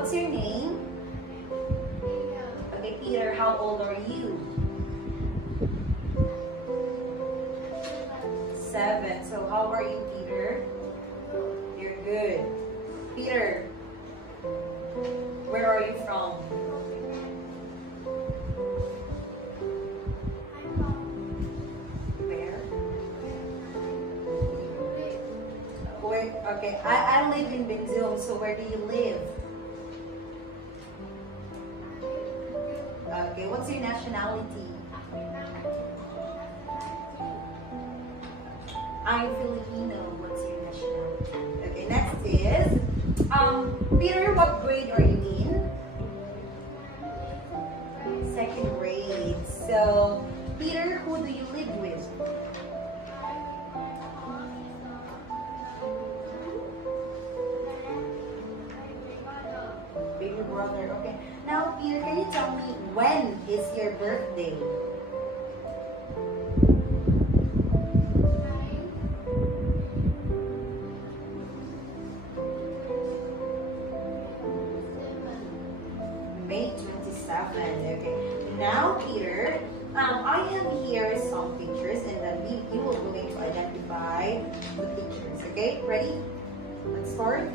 what's your name? Okay, Peter, how old are you? 7. So how are you, Peter? You're good. Peter, where are you from? Where? Okay, I live in Benzil, so where do you live? Okay, what's your nationality? I'm Filipino. What's your nationality? Okay, next is, Peter, what grade are you in? 2nd grade. So, Peter, who do you live with? Baby brother. Okay. Now, Peter, can you tell me when is your birthday? May 27. Okay. Now, Peter, I have here some pictures, and then you will going to identify the pictures. Okay, ready? Let's start.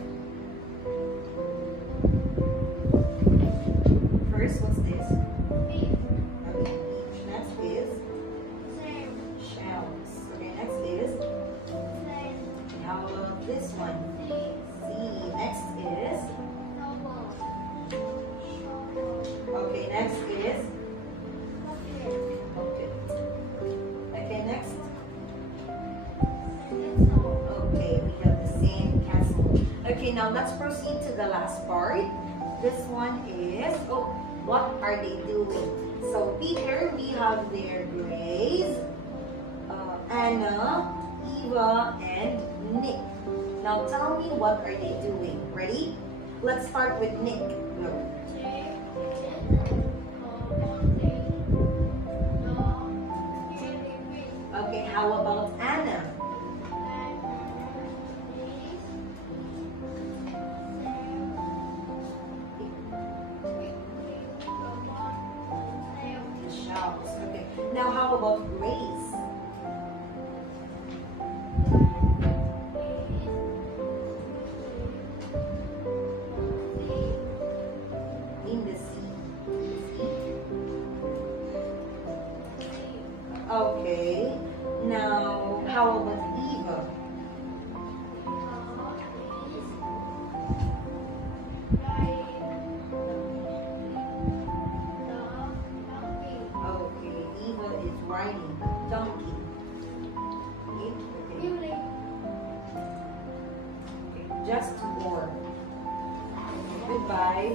First, what's this? Okay, beach. Next is shells. Okay, next is. And how about this one? Sea. Next is. Okay, next is. Okay. Okay, next. Okay, we have the same castle. Okay, now let's proceed to the last part. This one is, what are they doing? So, Peter, we have there Grace, Anna, Eva, and Nick. Now, tell me what are they doing. Ready? Let's start with Nick. Go. Okay, how about Anna? Okay. Now, how about Grace? In the sea. Okay. Now, how about Eva? Riding donkey. Okay. Okay. Just more. Goodbye.